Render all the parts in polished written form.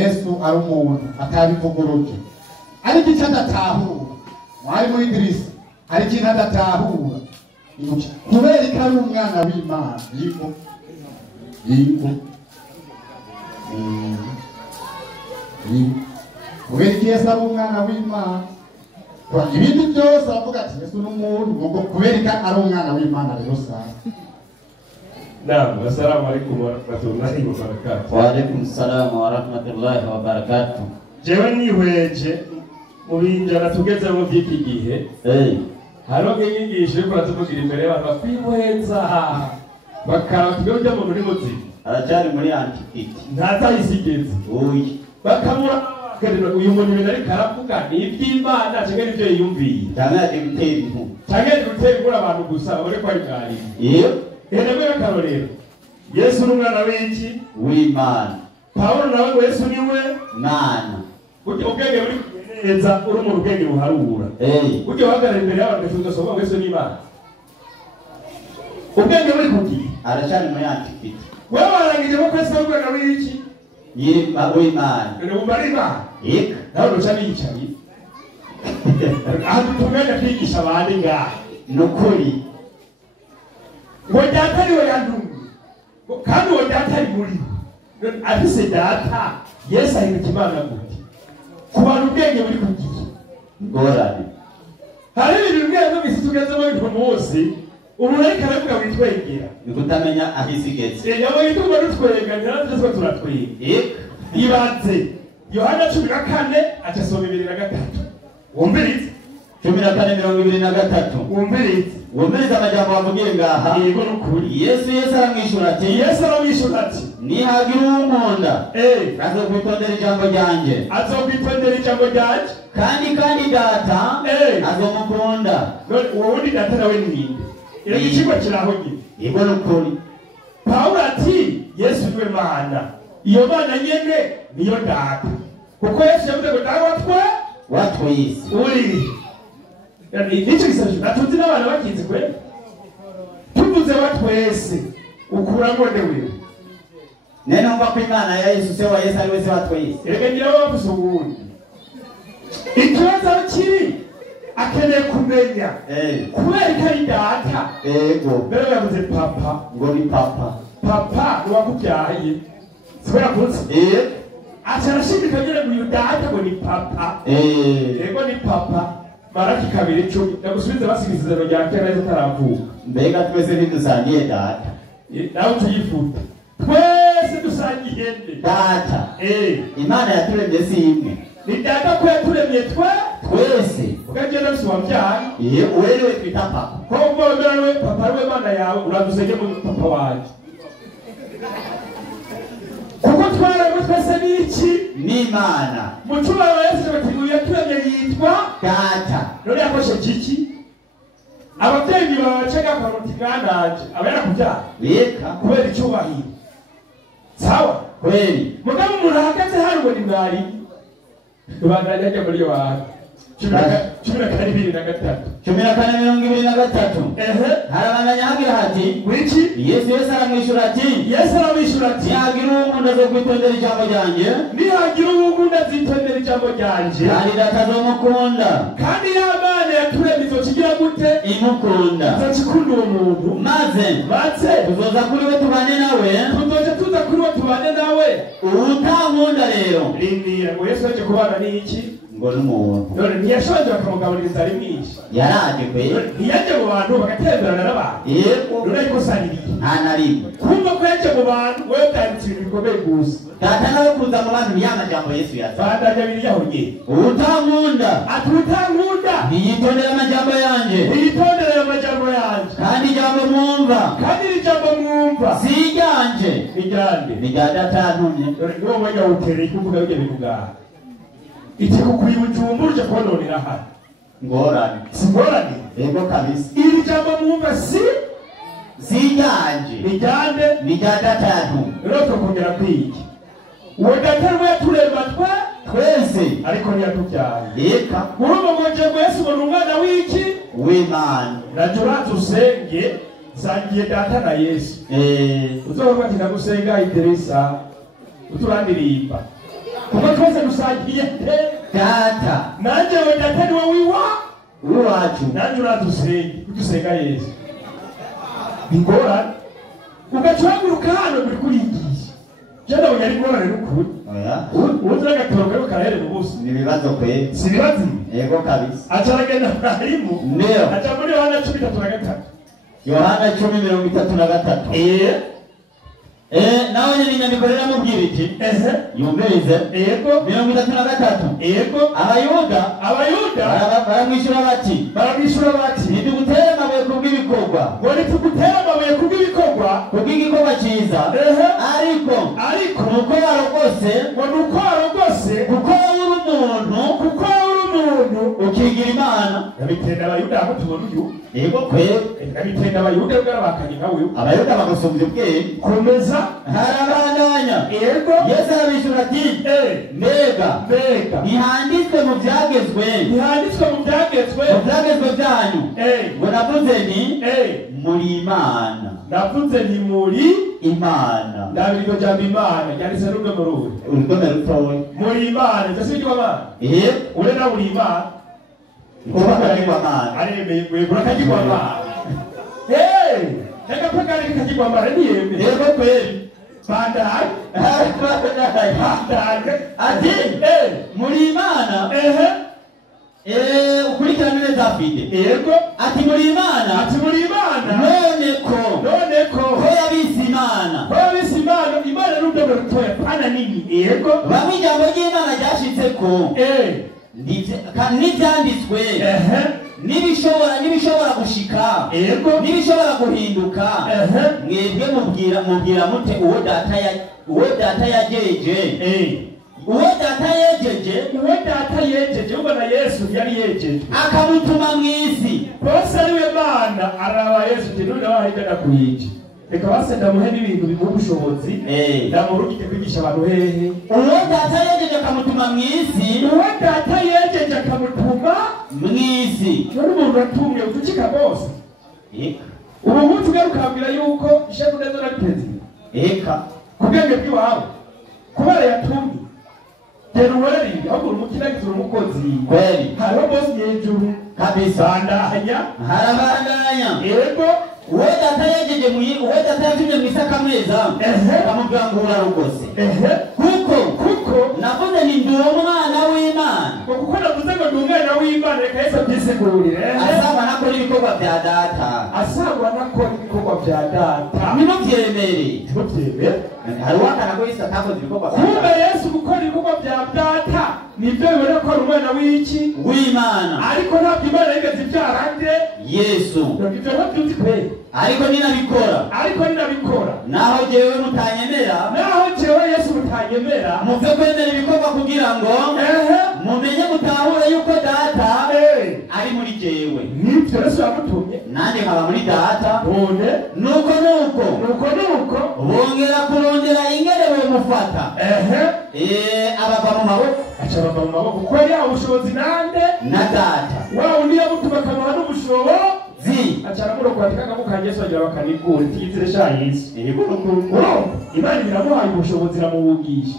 Yesu ari umuntu atabivuguruke ariko icyo adatahura mwari muri Kristo ari ikintu adatahura kubera ko ari umwana w'Imana yiko kubera ko Yesu ari umwana w'Imana ibindi byose avuga ati Yesu n'umuntu ngo kubera ko ari umwana w'Imana rero sasa. Naam, assalamu alaikum warahmatullahi wabarakatuh. Wa alaikum salam warahmatullahi wabarakatuh. Jewe nihweje mu binjana tugeze mu by'iki gihe. Haro inyigisho yo kuratuvugira imbere y'abantu bakwihweza. Bakaba tugende mu muri muziki. Aracyari muri antiquite. Ntatayisigeze. Oyi. Bakamura kadiro uyu muntu binari karavuga ni iby'Imana cyangwa ibyo yiyumviye. Cyangwa ibitera impu. Cyangwa ibitera impu abantu gusa babone ko ari bwari. Iyo Endebwe akarorero. Yesu n'umwana w'iki? W'Imana. Paulo nawe ngo Yesu niwe Mana. Ubwenge buri neza uri mu rugenge ruharura. Ujye wahagarara imbere y'abantu ugasoma ngo Yesu ni Imana. Ubwenge buri kuki? Aracyari muri antiquite. Wewe warangije ko Yesu ari umwana w'iki? W'Imana. Ni umwana w'Imana. Eka. Nawe urucani yicaye. Aha dutumenya kwigisha abandi ngaha. Nukuri. Ngo data niwe yandumye kandi uwo data ari muri afise data Yesu ahinduka Imana gute ku bantu ubwenge buri kugiye ngorane hari ibintu bimwe bisi tugezemo ibintu munsi umuntu ariko aravuga witwegera bikutamenya ahisigeze yabo yituma dutwega ntiratse turatwega ibanze Yohana 14 acasoma 23 wumvirize 14:23 wumvirize amajambo avugiye ngaha yego nukuri Yesu aramwishura ati nihagira unkunda azokwitondera ijambo ryanje kandi data azomukunda uwo wundi data nawe ni ninde iyo gicigwa kiraho nyine yego nukuri Paulo ati Yesu niwe Mana iyo Mana nyene niyo data kuko Yesu yavuze ngo dawe watwise uri nicyo gisabye natuzi n'abantu bakinze kwe tuvuze watwese ukuramo newe nene umva ko Imana ya Yesu se wa Yesu ari wese watwese reka ngira bavuze ubundi ikibazo kiri akeneye kumenya kubera ko ari data mbere yavuze papa ngo ni papa niwakubyaye sibera kuzi acarashimika nyine ngo uyu data ngo ni papa yego ni papa Maraki 2:10 ndagusubiza basigize izero rya kera izo taravuka mbega twese ntidusangiye data nawe tuyifuta twese dusangiye data Imana yaturemye si imwe ni data ko yaturemye twese ukagenda bisubwa byari wewe twita papa ko umubona we papa we Imana yawe uradusenge mu papa waje kuko twarawe twese n'iki n'Imana mucuma wa Yesu batiguye yaturemye yitwa data none yakoshe kiki ababyeyi babacega kwa rutiganaje abera kubyara reka kubera icyubahiro sawa kweli mugabo umuntu ahagaze hano ngo ni mwari tubandanya ajya muri Yohana 14:23 harabandanya hagira hati wiki Yesu aramwishura ati nihagira unkunda azokwitondera ijambo ryanje kandi data azomukunda kandi y'Imana yaturemye izokigira gute imukunda izokikunda uwo muntu maze tuzoza kuri we tubane nawe utankunda rero rindira ngo Yesu aje kubana n'iki ngo n'umuntu none ntiyashoboye bakamugabuririza ari mwinshi yaraje kwe ntiyaje mu bantu bagatemberana n'abantu yego none ariko saniriye nta na rimwe kumva ko yaje mu bantu wewe byanditse ibintu bikomeye gusa data nawe kuza mu bantu y'amajambo Yesu yaza bandanya biri yaho nyine utankunda ntiyitondera amajambo yanje kandi ijambo mwumva si iryanje ni rya data yantumye niwo mwanya wutereye kuvuga ibyo bintu ngaha iteko kuri Bujumbura uje kononera hano ngorane yego kabisa iri jambo mwumva si iryanje ni rya data yantumye rero tukongera kwiki uwo data rwe yaturema twese ariko ntiyatubyaye reka urumva ngo njye Yesu ngo ni umwana w'iki w'Imana najya urazusenge zangiye data na Yesu uzovuga ati ndagusenga Teresa uturandirimba kuko twese dusangiye data nanjye we data ni wowe uwacu nanjye udusenga Yesu ingorane ugacuhaguruka hano muri kurigisha jana we yari ngorane n'ukuri ubuze n'agatoro kayo karahere mu buso ni ibibazo kwe si ibibazo yego kabisa acaragenda mwarimu neo aca muri Yohana 13:3 Yohana 10:33 nawe nyine inyandiko rero amubwira iki yumvirize yego 33 yego abayuda baramwishyura bati ntidugutere amabuye kubw'ibikorwa ngo nitugutere amabuye kubw'ibikorwa kubw'igikorwa cyiza ariko nuko warogose kuko uri umuntu ukigira Imana yabitenda abayuda aho tubona uyu yego kwere yabitenda abayuda bw'abakanye nkawe abayuda bagasumbya ubwenge komeza harabandanya yego Yesu arabishura ati mbega ntihanditswe mu byagezwe byanyu ngo navuze nti muri Imana muri Imana ndabiryo jambo Imana cyanditse n'urugero rutoya muri Imana ndetse n'igwamana ure na muri Imana kuba kagigwamana aremeye kwegura kagigwamana reka pagari kagigwamana niyeme yego kweli bandai ati muri Imana ukurikirana neza Davide yego ati muri Imana none ko yabise Imana n'urugero rutoya pana nini yego bamwe ijambo ry'Imana ryashitse ko n'ibyanditswe n'ibishobora gushika n'ibishobora guhinduka mwebwe mubwira mute uwo data yajeje uwo data yejeje ubona Yesu yari yejeje akamutuma mw'isi bose ariwe Mana araba Yesu none wahigana kuyije reka base ndamuhe n'ibintu bimuha ubushobozi ndamurugite kwigisha abantu hehe uwo data yejeje akamutuma mw'isi none umuntu atumye utucika bose ubu ngubu tugarukambira yuko ishefu neza naripezi ku bwenge bw'iwawe kubera yatumye gera uwererinde ahubwo urumukinagiza urumukozi hariho bose hejuru kabisa harabandanya yego uwo data yatumye mw'isi akamweza akamubwira ngo urarugose kuko navuze ni ndi umwana w'Imana kuko navuze ngo ndi umwana w'Imana reka Yesu abyisigurire asangwa nakora ibikorwa bya data ntimubyemere hari uwakana ko Yesu atakoze ibikorwa bya kumbe Yesu gukora ibikorwa bya data nibyo bibona ko ari umwana w'Imana ariko ntabwo Imana yigeze ibyara nde Yesu ibyo ntabyuzi kweli ariko ninabikora naho jewe Yesu mutanyemera muve kwemera ibikorwa kugira ngo mumenye mutahure yuko data ari muri jewe nibyo Yesu yamutumye nanjye nkaba muri data nuko bongera kurondera ingene mufata abava mu maboko kuko yari ubushobozi nande na data wa undi yamutuma akamuha n'ubushobozi acaramurokora tikakamuka Yesu agira bakanigura tiyizire sha Yesu Imana iramuhaye ubushobozi iramubugisha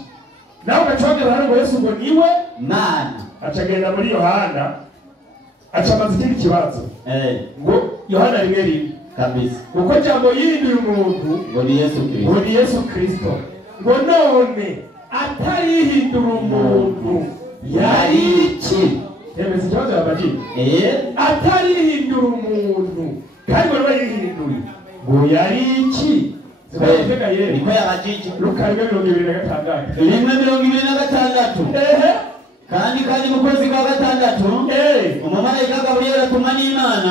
nawe ugacogera hano ngo Yesu ngo niwe Mana acagenda muri Yohana acamaze ikindi kibazo ngo Yohana rimwe kabisa kuko jambo yindi umuntu ngo ni Yesu Kristo ngo none atarihindura umuntu yari iki Yemeze ikibazo yabagiye atarihindura umuntu kandi ngo yihindure ngo yari iki niko yabajije Luka 1:26 kandi mu kwezi kwa gatandatu umumarayika Gaburiyeli atumwa n'Imana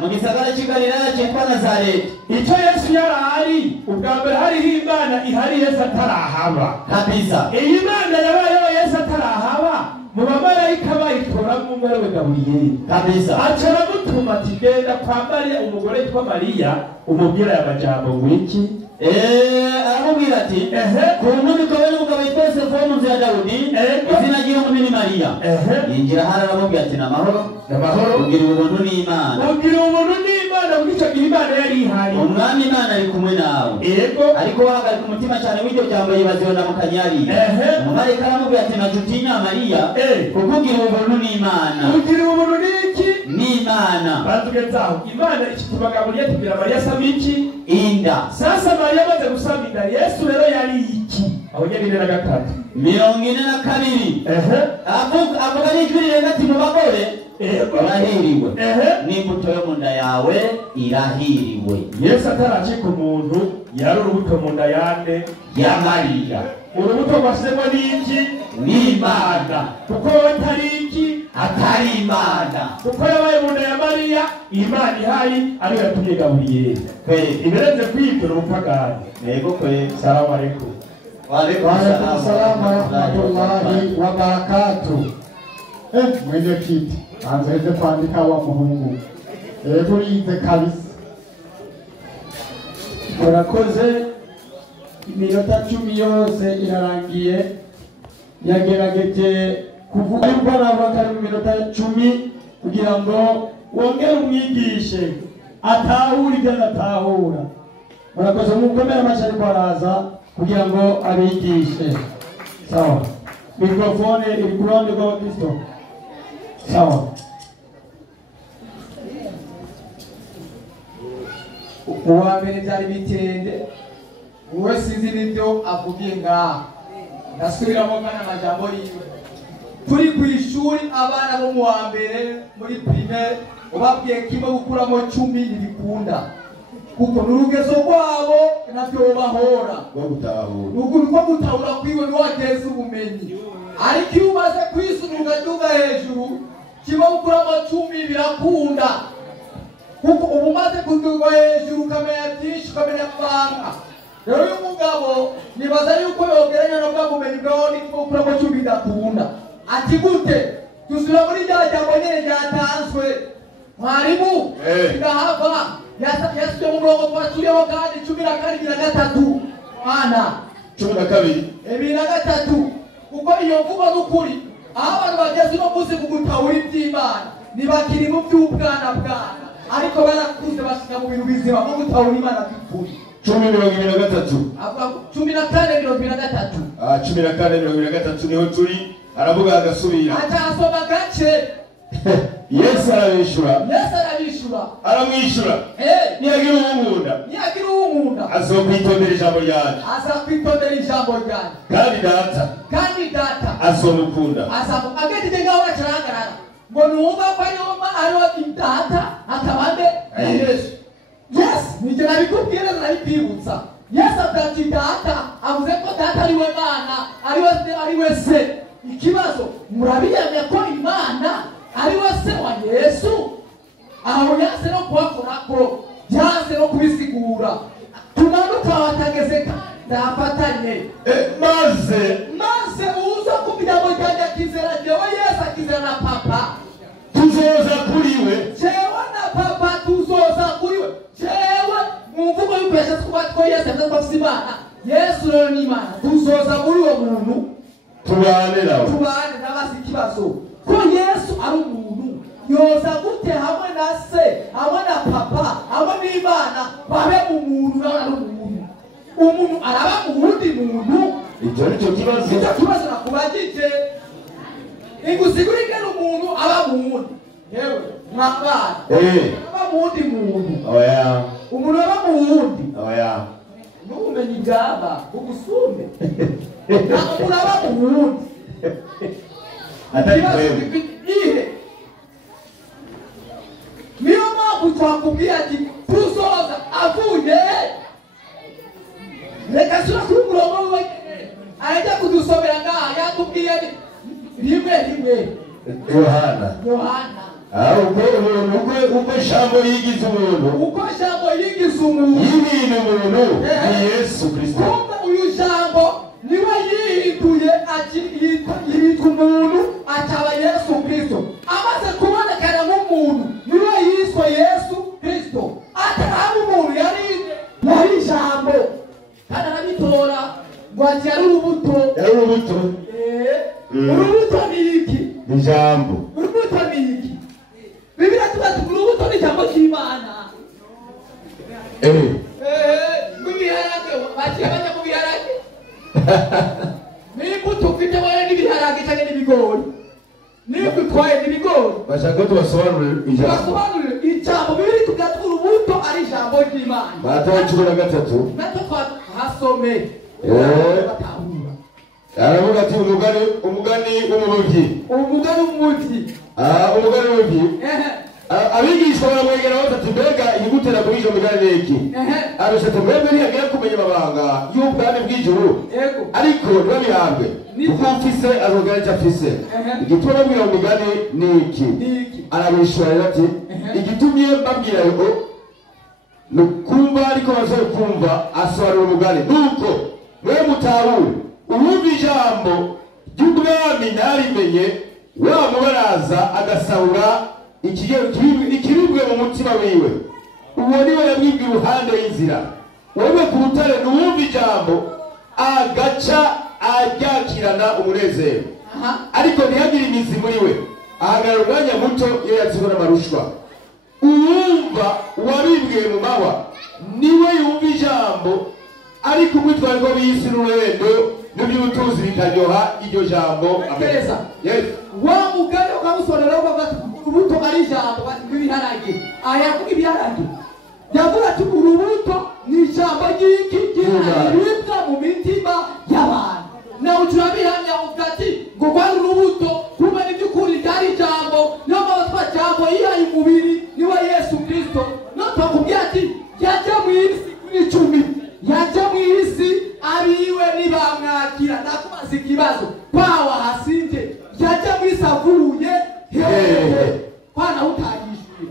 mu gisagara cy'i Galilaya cyitwa Nazareti icyo Yesu yari ari ubwa mbere hariho Imana ihari Yesu atarahaba kabisa iyi Imana yabayeho Yesu atarahaba mu bamarayika bayitoramo umwe ariwe Gaburiyeli kabisa acaramutuma ati genda kwa Mariya umugore witwa Mariya umubwira aya majambo ngo iki aramubwira ati ku nkumi kawe n'umugabo witwa Yosefu wo mu nzu ya Dawudi izina ry'umwami ni Mariya yinjira hano aramubwira ati n'amahoro ubwira ubuntu n'Imana ubwira icyo gihe Imana yari ihari. Umwami Imana ari kumwe nawe. Yego. Ariko wahagarika umutima cyane w'iryo jambo yibaziwe na mukanyari. Umumarayika aramubwira ati ntutinya Mariya kuko ugira ubuntu n'Imana. Ugira ubuntu n'iki? N'Imana. Batugezaho Imana ikitubaga muri yatubwira Mariya asaba iki? Inda. Sasa Mariya amaze gusaba inda, Yesu rero yari iki? Aho nyine na gatatu 42. Avuga n'ijwi rirenga ati mu bagore urahiriwe n'imbuto yo mu nda yawe irahiriwe. Yesu ataracika umuntu yari urubuto mu nda yande ya Mariya. Urubuto rwashyizemo n'iki? N'Imana. Kuko atari iki? Atari Imana. Kuko yabaye mu nda ya Mariya, Imana ihari ariyo yatumye Gaburiyeli. Ibirenze kwibwira ubupagani. Yego kwe. Salamu alaikum. Wa alaikum salamu wa rahmatullahi wa barakatuh. Mwenye kiti anzeze kwandika wa muhungu urize kabisa. Urakoze. Iminota 10 yose irarangiye. Yagerageje kuvuga yuko arabaka mu minota 10 kugira ngo wongere umwigishe atahura ibyo adatahura. Urakoze mukomera amashari kwaraza kugira ngo abigishe. Sawa. Mikrofone iri ku ruhande rwa Kristo. Sawa. Uwa mbere byari bitende. Uwe sinzi nibyo avugiye ngaha. Ndasubiramo kana amajambo yiwe. Turi ku ishuri abana bo mu wa mbere muri primaire ubabwiye kimwe gukuramo 10 ntibikunda. Kuko nurugezo rwabo nabyo bahora. Nuko gutahura kwiwe niwateza ubumenyi. Ariko iyo umaze kwisunuka duga hejuru kimwe gukuramo 10 birakunda. Kuko umaze kuduga hejuru ukamenya byinshi ukamenya kwanga. Rero uyu mugabo nibaza yuko yogeranya no bwabumenyi bwawe ni gukuramo 10 bidakunda. Ati gute? Tusura muri rya jambo nyene ryatanzwe. Mwarimu ndahava yasyo mu murongo twasuyeho kandi 12 ana 12 23 kuko iyo mvugo n'ukuri aho abantu bageze no muzi kugutahura iby'Imana nibakiri mu by'ubwana bwana ariko barakuze bashika mu bintu bizima mu gutahura Imana by'ukuri. 10:23 ava 14:23 14:23 niho turi. Aravuga agasubira atasoma gace. Yesu arabishura aramwishura niyagira uwunkunda azokwitondera ijambo ryanjye kandi data azomukunda ageze ngaho bacaragarara ngo numva ko ariho data akabande Yesu. Yes, nijye nabikubwira nabibibutsa. Yesu atati data avuze ko data ariwe Mana ariwe se. Ikibazo murabiyamya ko Imana ariwe se wa Yesu. Aho yase no kuhakora ko byanze no kubisigura. Tumanuka watageze ndafatanye maze uza kubijambo ryanje akizera jewe Yesu akizera na papa tuzoza kuriwe jewe na papa tuzoza kuriwe jewe mumvugo y'ukwesha kuba ko Yesu atafite Imana Yesu rero ni Imana tuzoza muri uwo muntu tubane n'abasi kibazo ko Yesu ari umuntu yoza gute hamwe na se hamwe na papa hamwe n'Imana babe umuntu n'abana umuntu araba mu wundi muntu. Icyo nicyo kibazo nakubagije ingusigurike n'umuntu aba mu wundi yewe mwabana aba mu wundi muntu umuntu aba mu wundi n'ubumenyi bwaba ugusume umuntu aba mu wundi ihe niyo mpamvu twakubwira ati tuzoza avuye reka sura kuri murongo we ajya kudusomera ngaha yatubwiye rimwe Yohana uko ijambo yigize umuntu y'ibintu umuntu ni Yesu Kristo. Kumbe uyu jambo niwe yihinduye yitwa umuntu ataba Yesu Kristo. Amaze kubonekana nk'umuntu niwe yiswe Yesu Kristo. Atari umuntu yari ijambo kandi arabitora ngo ari urubuto. Urubuto ni iki? Ijambo. Urubuto ni iki? Biblia tuba urubuto ni jambo cy'Imana. n'imbuto ufite wowe n'ibiharage cyangwa n'ibigori niba utwaye n'ibigori bashaka tubasobanurire ijambo basobanurire ijambo bibiri tugatwa urubuto ari ijambo ry'Imana Matayo 13 natwe twahasome batahura aravuga ati umugani w'umubyi umugani w'umubyi umugani w'umubyi abigishwa baramwegera batatu mbega igutera kuri ijambo migani neki arusha tumwebwe ntiyagira kumenya amabanga y'ubwami bw'ijuru ariko ntibabihabwe kuko ufise azogera icyo afise igituma babwira mu migani niki arabishura ati igitumye mbabwira ngo nukumva ariko bazokumva asobanura umugani nuko mwe mutahure uwumva ijambo ry'ubwami ntarimenye wamubaraza agasahura ikiribwe mu mutima wiwe uwo niwe yabwibwe iruhande y'inzira wowe ku rutare nuwumva ijambo agaca aryakirana umunezero ariko ntihagire imizi muri we ahagarara umwanya muto iyo yatsindwa n'amarushwa uwumva uwabibwiye mu mahwa niwe yumva ijambo ariko umwitwariko b'isi n'ururendo n'iby'ubutunzi bikaryoha iryo jambo amereza wa mugari ukamusonera ukavuga urubuto ari ijambo rw'ibiharage yavuga ibiharage yavuga ati urubuto ni ijambo ry'iki ry'ibiribwa mu mitima y'abantu nawe turabihamya uvuga ati ngo rwari urubuto kumenya iby'ukuri ryari ijambo niyo mpamvu twa jambo yihaye umubiri niwe Yesu Kristo no twakubwira ati yajya mu isi kuri 10 yajya mu isi abiwe nibamwakira ndakubaza ikibazo kwawa hasinde yajya mu isi avuye hehe kwana utagishwe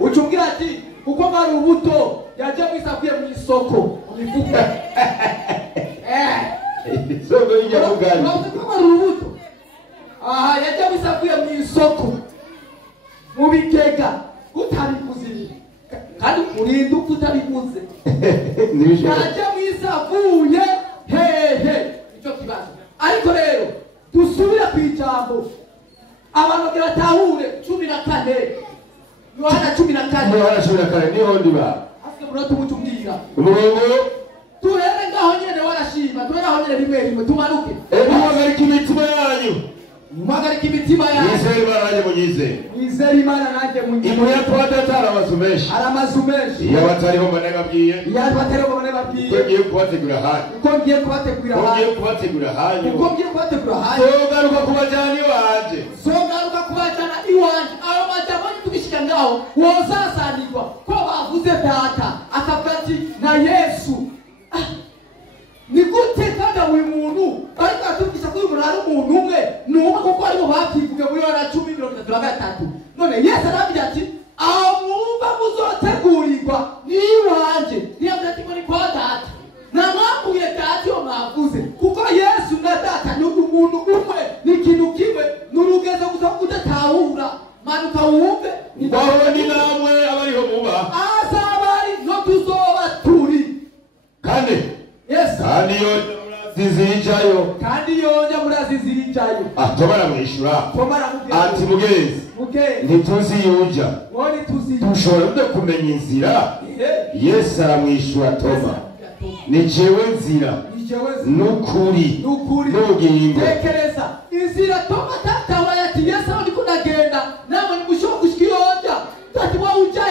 ucumbwira ati uko bari ubuto yajya mu isi avuye mu isoko ubivuga soko y'ijya mugani uko bari ubuto yajya mu isi avuye mu isoko mu bigega utabikuze kandi urinda uko utabikuze yajya mu isi avuye hehe icyo kibazo ariko rero dusubira ku ijambo abantu biratahure 14 Yohana 14 niho ndiba aske murato mutumbira umurongo turere ngaho nyene warashima turere aho nyene rimwe tumanuke muhagarika imitima yanyu muhagarika imitima yanyu Mwizere Imana nanjye munyizere mwizere Imana nanjye munyizere imuya kwa data aramazu menshi iyo batariho mbone babwiye ko ngiye kubategura hanyu zogaruka kubajyana iwanje ayo majambo tubishika ngaho wozasanirwa ko bavuze data akavuga ati na Yesu ni gute kandi uyu muntu ariko atubwisha ko uyu muntu ari umuntu umwe nuba kuko aribo bativuge muri Yohana 10:33 none Yesu arabwira ati amwumva muzotegurirwa niwanje niyavuze ati muri kwa data namwambuye data yo mwavuze kuko Yesu na data ni umuntu umwe ni ikintu kimwe n'urugezo gusa kudatahura manuka wumve baho ni namwe abariho muba azabari no tuzoba turi kandi Yes kandi yo zizicayo tomara mwishura ati mugenzi ntituzi yuja dushobora nde kumenya inzira Yesu aramwishura Toma ni jewe nzira n'ukuri n'ubugingo tekereza inzira Toma tatawaya ati Yesu ari kunagenda nawe nimushoboka gushika yonja ati wa uja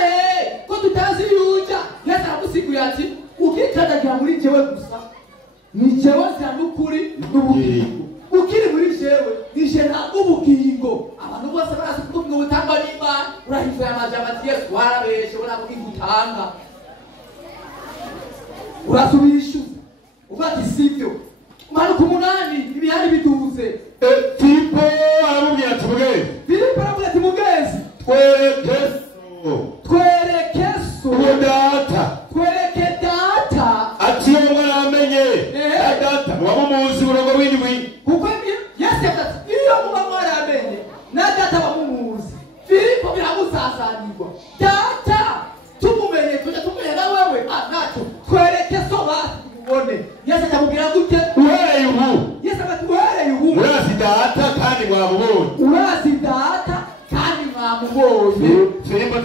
ko tutazi yuja Yesu aramusiguye ati ukikadagira muri jewe gusa ni jewe n'ukuri n'ubugingo ukiri muri jewe nije ntabwo ubugingo abantu bose barazi ko ngo utangwa n'Imana urahizwe amajambo ati Yesu warabeshe bona kubigutanga urasubisha ubati sivyo manuka 8 ibihari biduze Filipo aramubwira ati mugezi twerekeso twereke data ati yo mwaramenye data mwamumuzi urongo w'indwi kuko Yesu ati iyo muba mwaramenye na data bamumuzi Filipo biramusasanirwa data tumumenye tumenye na wewe nacho twerekeso basi ubone Yesu akamubwira gute uhereye ubu Yesu ati uhereye ubu urazi data kandi mwamubonye Filipo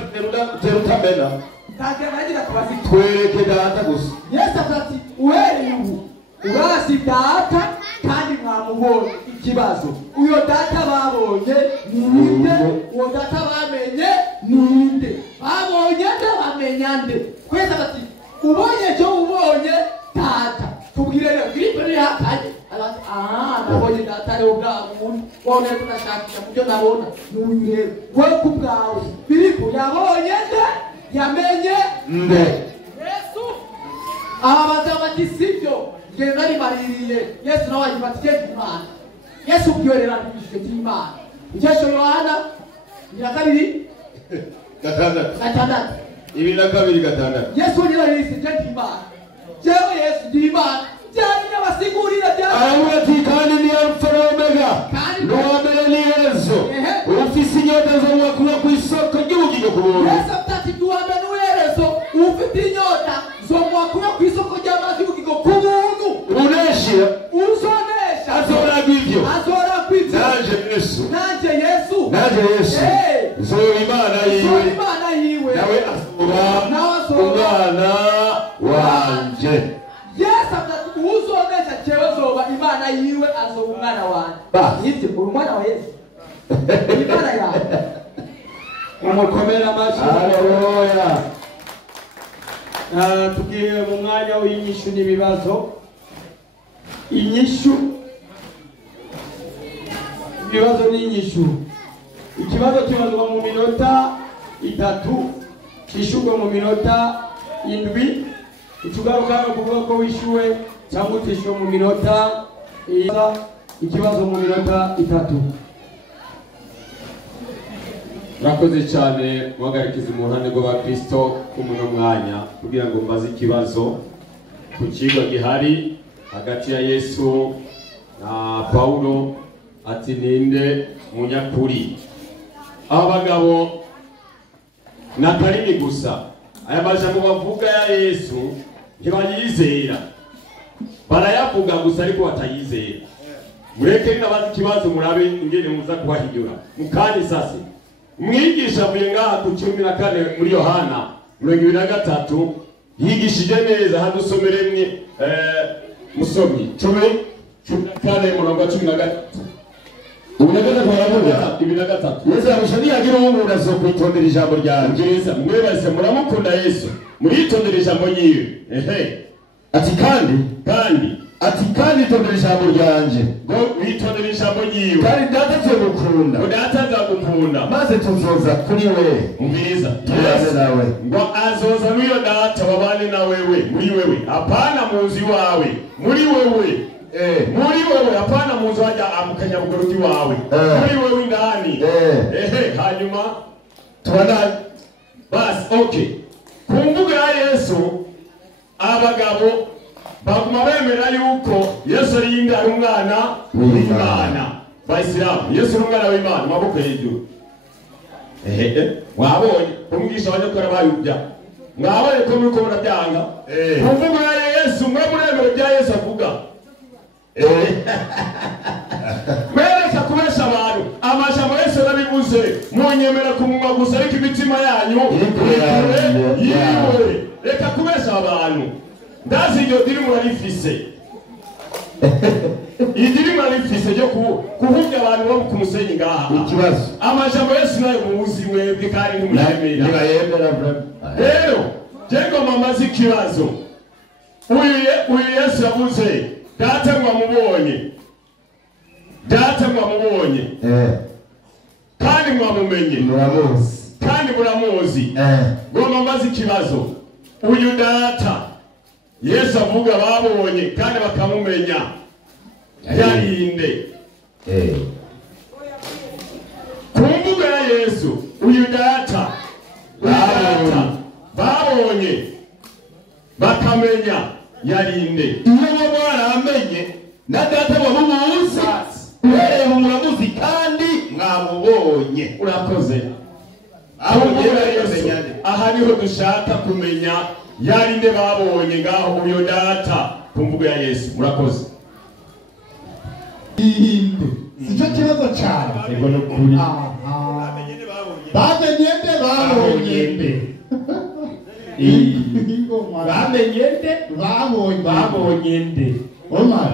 terutamena kagira kubazi twereke data gusa Yesu ati uhereye ubu urazi data ikibazo uyo data babonye ninde uwo data bamenye ninde babonye nde bamenya nde kweza bati ubonye cyo ubonye data tubwire rero Filipo ni hakanye abati nabonye data rero bwamuntu wone tunashakisha kubyo nabona n'uyu rero wowe kubwawe Filipo yabonye nde yamenye nde Yesu abaza bati sibyo ngenda ari maririye Yesu nawe yibatiye Imana Yesu byorera n'ibishwe by'Imana Inyigisho Yohana ya kabiri gatandatu ibi na kabiri gatandatu Yesu nyira yise Imana jewe Yesu ndi Imana cyane n'abasigurira cyane aravuga ati kandi ni Alfa na Omega n'uwambere ni Yesu ufise inyota zo kuba ku isoko ry'ubugingo ku buntu Yesu atati duwambere n'uwerezo ufite inyota zo kuba ku isoko ry'amazi y'ubugingo ku buntu unesha uzonesha azoragwa ivyo nanje Yesu zoba Imana yiwe nawe azoba umwana wanje Yesu atati uzonesha cyewe zoba Imana yiwe azoba umwana wanje ivyo umwana wa Yesu Imana yawe umukomera amashi haleluya tugiye mu mwanya w'inyishu n'ibibazo inyishu ibibazo n'inyishu ikibazo kibazwa mu minota 3 kishurwa mu minota 7 utugaruka kuvuga ko wishyuwe cyangwa utishyuwe mu minota ikibazo mu minota 3 Murakoze cyane muhagarikiza umuhane rwa Kristo kumuno mwanya kugira ngo mbaze ikibazo ku kigo gihari hagati ya Yesu na Paulo ati ninde munyakuri abagabo natarimi gusa aya majambo bavuga ya Yesu ntibayizera barayavuga gusa ariko batayizera mureke nabaze ikibazo murabe ingene muza kubahinyura mukani sase umwigisha avuye ngaha ku 14 muri Yohana 23 yigishije neza hadusomeremwe musomyi 14 murongo 13 ubunagana baravuga ibi na gatatu Yesu amushani yagira umuntu azokwitondera ijambo ryanje ngereza mwebase muramukunda Yesu muritondera ijambo ryiwe ati kandi tondera ijambo ryanje ngo witondera ijambo ryiwe kandi data azogukunda ngo data azagukunda maze tuzoza kuri we umviriza tubane nawe ngo azoza n'uyo data babane na wewe muri wewe apana muzi wawe muri wewe hapana muzi wajya amukanya bugoroki wawe muri wewe ndani hanyuma tubana basi okay ku mbuga ya Yesu abagabo baguma bemera yuko Yesu ari ingana umwana w'Imana bayisilamu Yesu ari umwana w'Imana maboko hejuru wabonye umwigisha wanyakora bayubya mwabonye ko muri ko murabyanga ku mbuga ya Yesu mwe muremera bya Yesu avuga Mereka kubesha abantu amajambo Yesu nabivuze munyemera kumunwa gusa ariko imitima yanyu yiwe reka kubesha abantu ndazi iryo diri murarifise idiri murarifise ryo kuhubya abantu bo ku musenyi ngaha ikibazo amajambo Yesu nayo muzi mwebwe kandi ntimuyemera rero jego mamazi ikibazo uyu Yesu yavuze data mwamubonye kandi mwamumenye kandi muramuzi ngoma maze ikibazo uyu data Yesu avuga babonye kandi bakamumenya yarinde ku mbuga ya Yesu uyu data babonye bakamenya yarinde iyo mwaramenye na data wamuzi uhereye mu muramuzi kandi mwamubonye urakoze aho Yesu aha niho dushaka kumenya yarinde babonye ngaho uyo data ku mbuga ya Yesu murakoze ihinde sicyo kibazo cyane ego no kuri bamenye nde babonye nde bamenye nde babonye nde Omar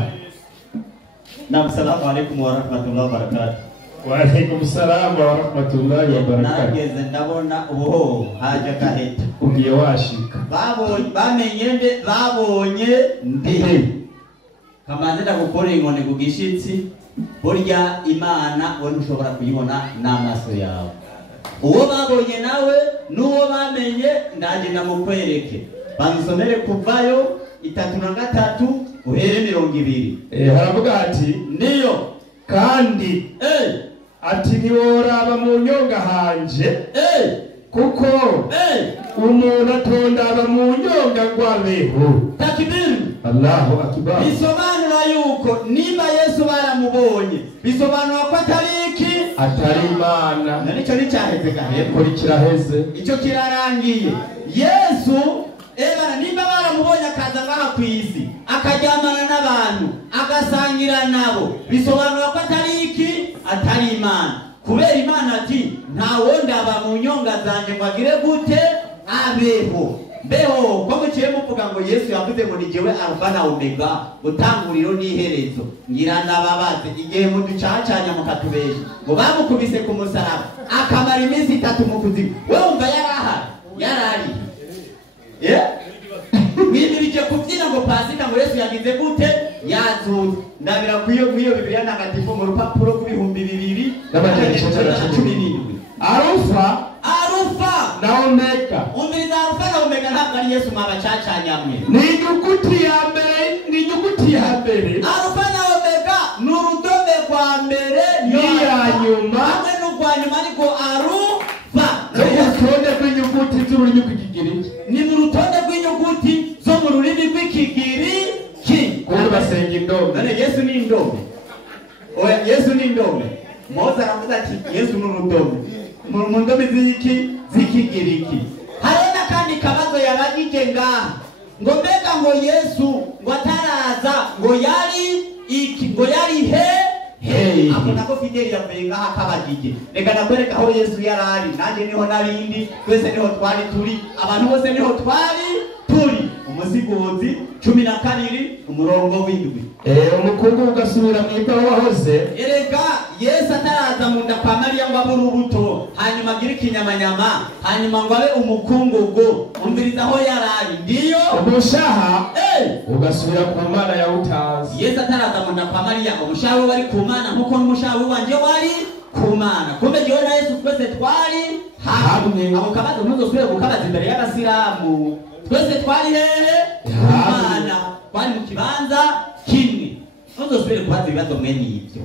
Na salamu alaykum wa rahmatullahi wa barakatuh. Wa alaykum salam wa rahmatullahi wa barakatuh. Nageze ndabona ubuho haje kaheta. Ugiye washika. Babonye ndi. Kamanze ndagukora inkoni ku gishitsi. Burya Imana we ntushobora kuyibona n'amaso yawe. Uwo babonye nawe n'uwo bamenye ndaje ndamukwereke. Bamusomere kuvayo 3:3 uhere 20. Haravuga ati ndiyo kandi ati ntiworaba mu nyonga hanje kuko umuntu atondaba mu nyonga ngwabeho. Takbir. Allahu akbar. Bisobanura yuko nimba Yesu baramubonye bisobanura ko atari Imana. Nicyo nicaheze gahe kuri kiraheze icyo kirarangiye. Yesu nimba baramubonye akaza ngaha ku isi akaryamana n'abantu agasangira nabo bisobanura ko atari Imana. Kubera Imana ati nta wundi aba mu nyonga zanje ngo agire gute abeho. Beho ko muciye muvuga ngo Yesu yavuze ngo ni jewe Alpha na Omega, gutanguriro n'iherezo. Ngira nababaze igihe muducacanya mukatubesha ngo bamukubise ku musaraba akamara iminsi 3 mu kuzimu, we umva yarari mwibirije kubyina ngo Pasika ngo Yesu yagize gute yazutse. Ndabira kwiyo Bibiliya ntagatifu mu rupapuro rw'ibihumbi 2017 Alpha na Omega. Umiriza Alpha na Omega ntabwo ari Yesu mwabacacanyamwe. Ni inyuguti ya mbere. Alpha na Omega ni urudome rwa mbere n'iyanyuma hamwe n'urwa nyuma ariko Alpha urutonde rw'inyuguti z'ururimi rw'ikigiriki. Ni mu rutonde rw'inyuguti zo mu rurimi rw'ikigiriki. Kuko basenga indome. None Yesu ni indome. Oya Yesu ni indome. Mose aravuga ati Yesu ni urudome. Mu ndome z'ikigiriki. Hari n'akandi kabazo yabagije ngaha ngo mbega ngo Yesu ngo ataraza ngo yari he akunda ko Fideli yavuye ngaha kabagije. Reka nakwereka aho Yesu yarari, nanjye niho narindi, twese niho twari turi, abantu bose niho twari turi. Umusiguzi 12 umurongo w'indwi. Umukungu ugasubira mu ikawa wahoze. Erega Yesu ataraza mu nda kwa Mariya ngo abe urubuto hanyuma agire ikinyamanyama hanyuma ngo abe umukungugu. Umviriza aho yarari ndiyo umushaha ugasubira ku Mana ya utazi. Yesu ataraza mu nda kwa Mariya umushaha we wari ku Mana nkuko n'umushaha wanje wari ku Mana. Kumbe jewe na Yesu twese twari hamwe. Abo kabazo ntuzosubire gukabaza imbere y'abasilamu. Twese twari hehe ku Mana, twari mu kibanza kimwe. Ntuzosubire kubaza ibibazo mwene ibyo.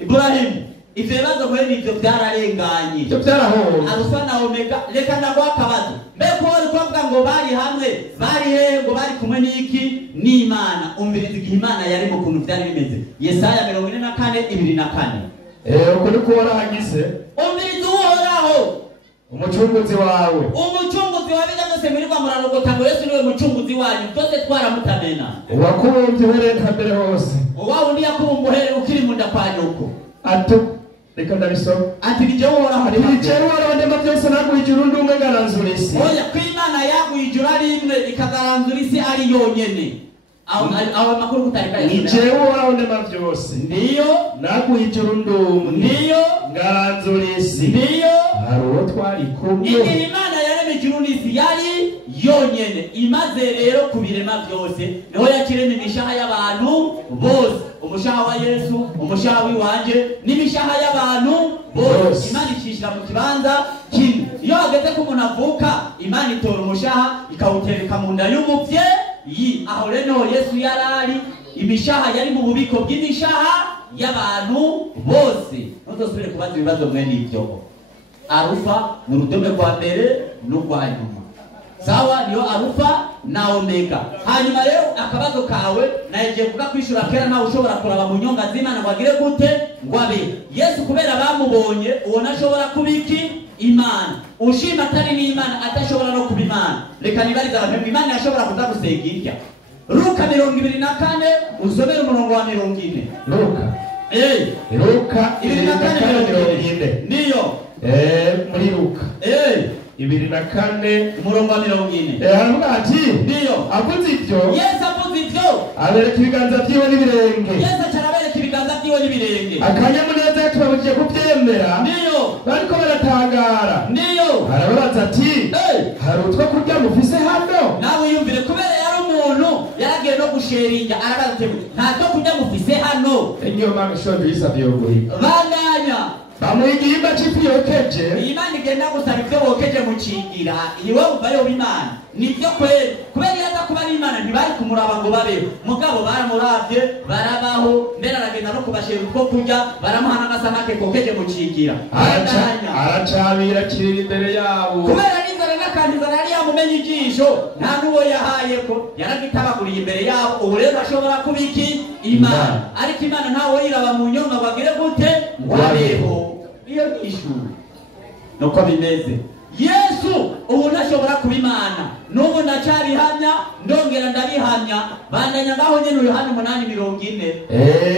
Ibrahimu ivyo bibazo mwene ibyo byararenganye, ibyo byarahoye. Alpha na Omega. Reka ndagwa akabazo mbeko wari kuvuga ngo bari hamwe bari hehe ngo bari kumwe n'iki n'Imana. Umviriza igihe Imana yari mu kuntu byari bimeze. Yesaya 44:2-4. Uko ni kubona hagize umviriza uhoraho umucunguzi wawe. Umucunguzi wa bida byose mwirirwa murarogota ngo Yesu niwe mucunguzi wanyu, twese twaramutamena. Wakubumbye uhereye mbere hose. Wa undi yakubumbuhere ukiri mu nda kwa nyoko. Reka ndabisoma. Ati nije uhoraho ndema byose naguhijura undi umwe ngaranzura isi. Oya ko Imana yaguhijura ari imwe ikagaranzura isi ari yonyene. Aho makuru kutarika Yesu. Nije uhoraho ndema byose. Ndiyo naguhijura undi umwe. Ndiyo ngaranzura isi. Ndiyo hari uwo twari kumwe. Igihe Imana yaremye ijuru n'isi yari yonyene. Imaze rero kubirema byose niho yakiremye imishaha y'abantu bose. Umushaha wa Yesu, umushaha w'iwanje n'imishaha y'abantu bose. Imana ikishira mu kibanza kimwe. Iyo hageze ko umuntu avuka Imana itora umushaha ikawutereka mu nda y'umuvyeyi. Aho rero Yesu yarari imishaha yari mu bubiko bw'imishaha y'abantu bose. Ntuzosubire kubaza ibibazo mwene ibyo. Alpha mu rudome rwa mbere n'urwa nyuma. Sawa niyo Alpha na Omega. Hanyuma rero akabazo kawe naje kuvuga kwishura kera nawe ushobora kuraba mu nyonga z'Imana ngo agire gute ngo abe. Yesu kubera bamubonye ubona ashobora kubiki Imana. Ushima atari n'Imana atashobora no kuba Imana. Reka nibariza abantu Imana yashobora kuza gusega irya. Luka 24 usomere umurongo wa 40. Luka 24 ndiyo muri Luka 24 umurongo wa 40. Haravuga ati ndiyo avuze ibyo Yesu avuze ibyo abereka ibiganza byiwe n'ibirenge. Yesu arabereka ibiganza ziwe n'ibirenge. Akanyamuneza tubabujije kubyemera. Niyo. Bariko baratangara. Niyo. Arababaza ati hari utwo kurya mufise hano? Nawe yumvire kubera yari umuntu yaragiye no gusheringa arabaza ati nta cyo kurya mufise hano. Enyo mama shondo yisabye guhiga. Bandanya. Bamwigimba chifi yokeje. Imana igenda gusaba ibyo bokeje mu cingira. Iwe uvayo w'Imana. Nibyo kweli. Kubera yaza kuba ari Imana ntibari kumuraba ngo babeho. Mugabo baramuravye barabaho mbere aragenda no kubashera utwo kurya baramuha n'amasamake kokeje mu cingira. Aracabira kiri imbere yabo. Kubera n'inzara n'akandi inzara yari yamumenye ijisho nta n'uwo yahaye ko yaragitabaguriye imbere yabo. Ubu rero ashobora kuba iki Imana. Ariko Imana ntawe yiraba mu nyonga bagire gute wabeho. Iyo ishuri nuko bimeze. Yesu ubu ntashobora kuba Imana n'ubu ndacabihamya ndongera ndabihamya. Bandanya ngaho nyene Yohana 8:40.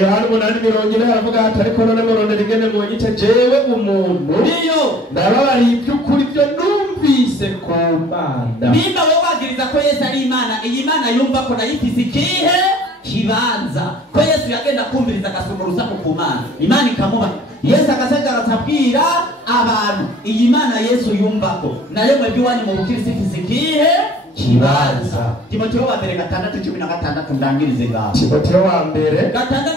Yohana 8:40 aravuga ati ariko none murondera ingene ngo nyite jewe umuntu niyo ndababari iby'ukuri byo numvise ku Mana. Nimba wowe wagiriza ko Yesu ari Imana, iyi Mana yumva ko nayifise ikihe kibanza ko Yesu yagenda kumviriza agasoma urusaku ku Mana, Imana ikamuba. Yesu akasagara atabwira abantu iyi Mana Yesu yumva ko nayo mwebwe wanyu mu bukirisi ifise ikihe kibanza. Timoteyo wa mbere 6:16 ndangirize ngaho. Timoteyo wa mbere 6:16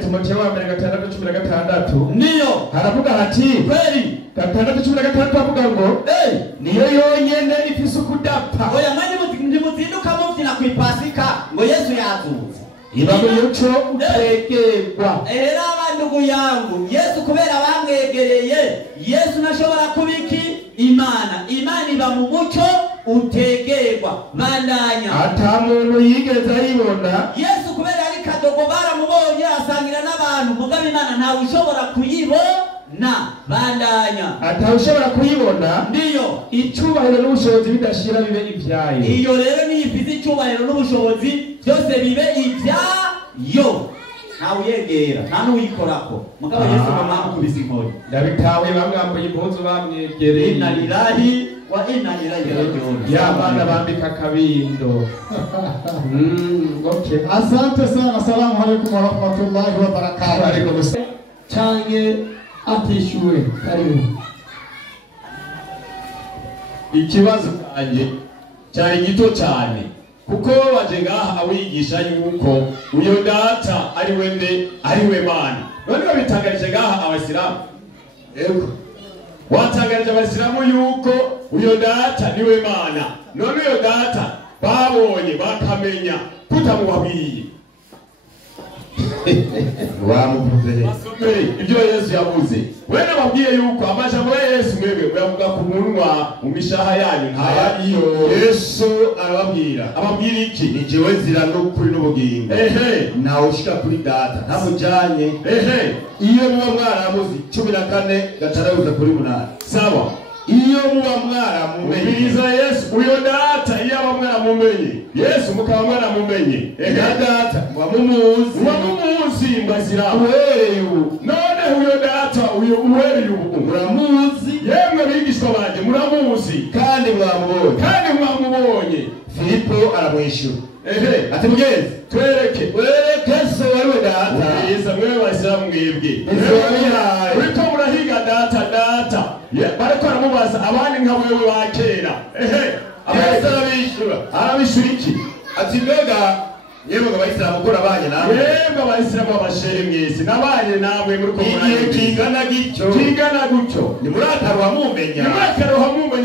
Timoteyo wa mbere 6:16 niyo haravuga hati kweli 6:16 avuga ngo niyo yonyene ifise ukudapfa. Oya mani muzinduka muvyina ku Pasika ngo Yesu yazutse. Iba mu muco utegerwa. Era abandugu yangu Yesu kubera bamwegereye Yesu nashobora kubiki Imana. Imana iba mu muco utegerwa. Bandanya. Ata muntu yigeze ayibona. Yesu kubera ari kadogo baramubonye asangira n'abantu mugabo Imana ntawe ushobora kuyibona. Bandanya. Ata ushobora kuyibona. Ndiyo. Icubahiro n'ubushobozi bidashira bibe ibyayo. Iyo rero ni ifize icubahiro n'ubushobozi byose bibe ibyayo. Ntawe yegera nta n'uyikorako mugabo Yesu bamukubise inkoni. Ndabitawe bamwambuye impuzu bamwegereye. Inna lillahi wa inna ilaihi raji'un. Yabana bambika kabindo. Okay. Asante sana. Assalamu alaikum wa rahmatullahi wa barakatuh. Alaikum assalam. Canke atishuwe karibu. Ikibazo kanje cyari gito cyane kuko waje ngaha awigisha yuko uyo data ari wende ari we Mana. None babitangarije ngaha abasilamu. Yego. Watangarije abasilamu yuko uyo data ni we Mana. None uyo data babonye bakamenya kutamubabwiye. Wamuvuze Basomere ibyo Yesu yavuze. Wena babwiye yuko amajambo ya Yesu mwebwe muyavuga ku munwa mu mishaha yanyu ntayariyo. Yesu arababwira. Ababwira iki? Ni jewe nzira n'ukuri n'ubugingo. Nawe ushika kuri data ntamujanye. Iyo muba mwaramuzi 14:6 kuri 8. Sawa. Iyo muba mwaramumenye Yesu uyo data iyo aba mwaramumenye Yesu mukaba mwaramumenye data wamumuzi mbazira uhereye ubu. None uyo data uyo uhereye ubu muramuzi yemwe bigishwa banje muramuzi kandi mwamubonye. Filipo aramwishyura ati mugenzi twereke so wari we data. Yesu mwewe basira mwebwe uriko murahiga data bariko aramubaza abandi nka wewe wa kera. Arabishura iki? Ati mbega yemwe abayisilamu mukora abanye namwe. Yemwe abayisilamu abashehe mwese nabanye namwe muri ko igihe kingana gutyo nimurataruha mumenya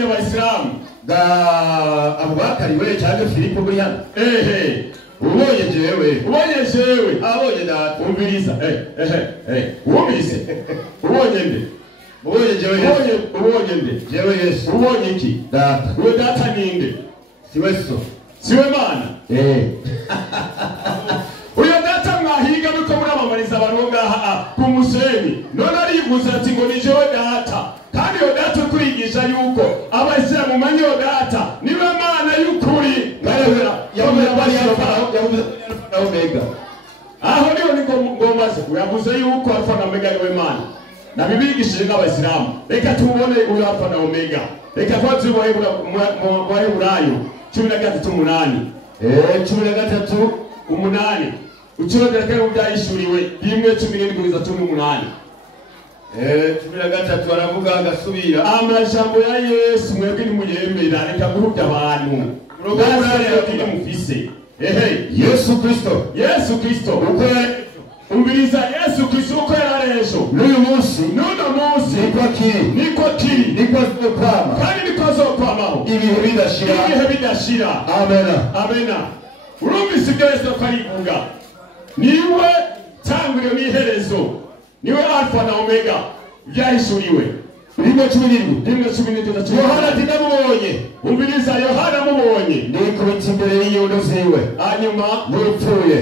abayisilamu ga Abubakari we cyangwa Filipo buri hano. Ubonye jewe abonye data. Umviriza wumvise ubonye nde? Ubonye jewe Yesu. Ubonye nde? Jewe Yesu. Ubonye iki? Data. Uwe data ninde? Siwe so. Siwe Mana. Uyo data mwahiga biko muramamariza abantu ngaha ku musenyi. None arivuze ati ngo ni jewe data. Kandi yo data kurigisha yuko abasiramu manyo data niwe Mana y'ukuri. Yavuze na Omega. Aho niho niko ngomaze yavuze yuko Alpha na Omega niwe Mana. Na bibigishije n'abasilamu. Reka tubone uyu Alpha na Omega. Reka kwazi mu Heburayo 13:8. 13 umunani ucurondera kare mu byahishuriwe 1:17-18 13 aravuga agasubira amajambo ya Yesu mwebwe nimuyemera reka guhubya abantu rero mufise Yesu Kristo uko umviriza Yesu Kristo uko yarejo n'uyu munsi n'uno munsi niko kiri kwama kandi niko azokwamaho ibihe bidashira amena urumvise ibyo Yesu akarivuga niwe tanguriro n'iherezo niwe alfa na omega byahishuriwe 1:17 Yohana tinamubonye umviriza Yohana mubonye nikubita imbere y'iyundo ziwe hanyuma nupfuye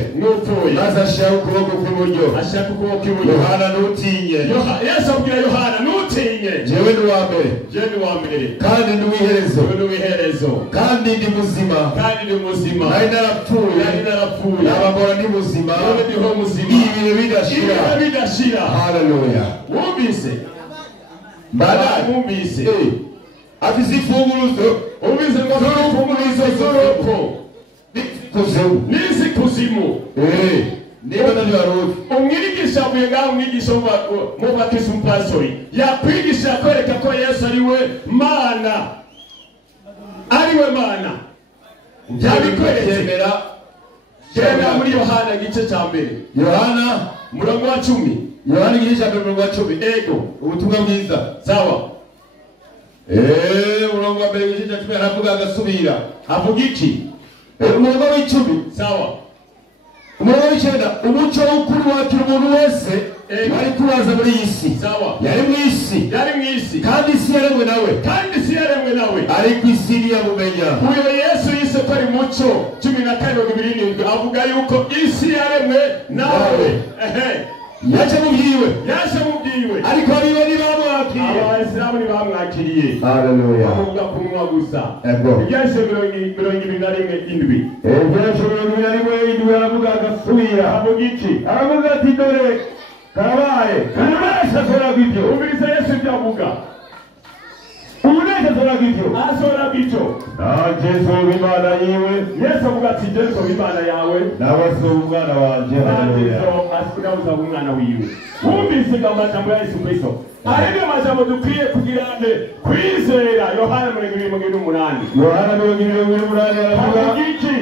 maze ashaka ukuboko kw'iburyo Yohana nutinye Yesu abwira Yohana nutinye jewe ni wa mbere kandi ndi w'iherezo kandi ndi muzima nari narapfuye abambora ndi muzima ibihe bidashira haleluya wumvise Mumvise afise ifunguruzo z'urupfu n'isi kuzimu niba nani waruzi umwigisha avuye ngaho umwigisha mu batisi umupastori yakwigisha kwereka ko Yesu ariwe Mana yabikweretse Jena muri Yohana gice cya mbere Yohana murongo wa 10 Yohana igice cya mbere murongo wa 10 ego ubutumwa bwiza sawa murongo wa mbere igice cya 10 aravuga agasubira avuga iki umurongo wa 10 sawa umurongo wa 9 umuco w'ukuri wakira umuntu wese ari kubaza muri iyi si sawa yari mu isi kandi isi yaremwe nawe ariko isi ntiyamumenya uyo Yesu yise ko ari muco 15:27 avuga yuko isi yaremwe nawe yaje mubwiwe ariko ariwe ntibamwakiriye Abayisilamu ntibamwakiriye haleluya avuga ku munwa gusa ibyahise 21:7 ibyahise 21:7 aravuga agasubira avuga iki aravuga ati dore karabaye ashobora kwibyo umviriza Yesu ibyo avuga ashobora kwibyo Jesu w'Imana yiwe Yesu avuga ati Jesu w'Imana yawe nawe so umwana wanje asikuza umwana wiwe umvise amajambo ya Yesu Kristo ariyo majambo dukwiye kugirane kwizera Yohana 20:8 aravuga iki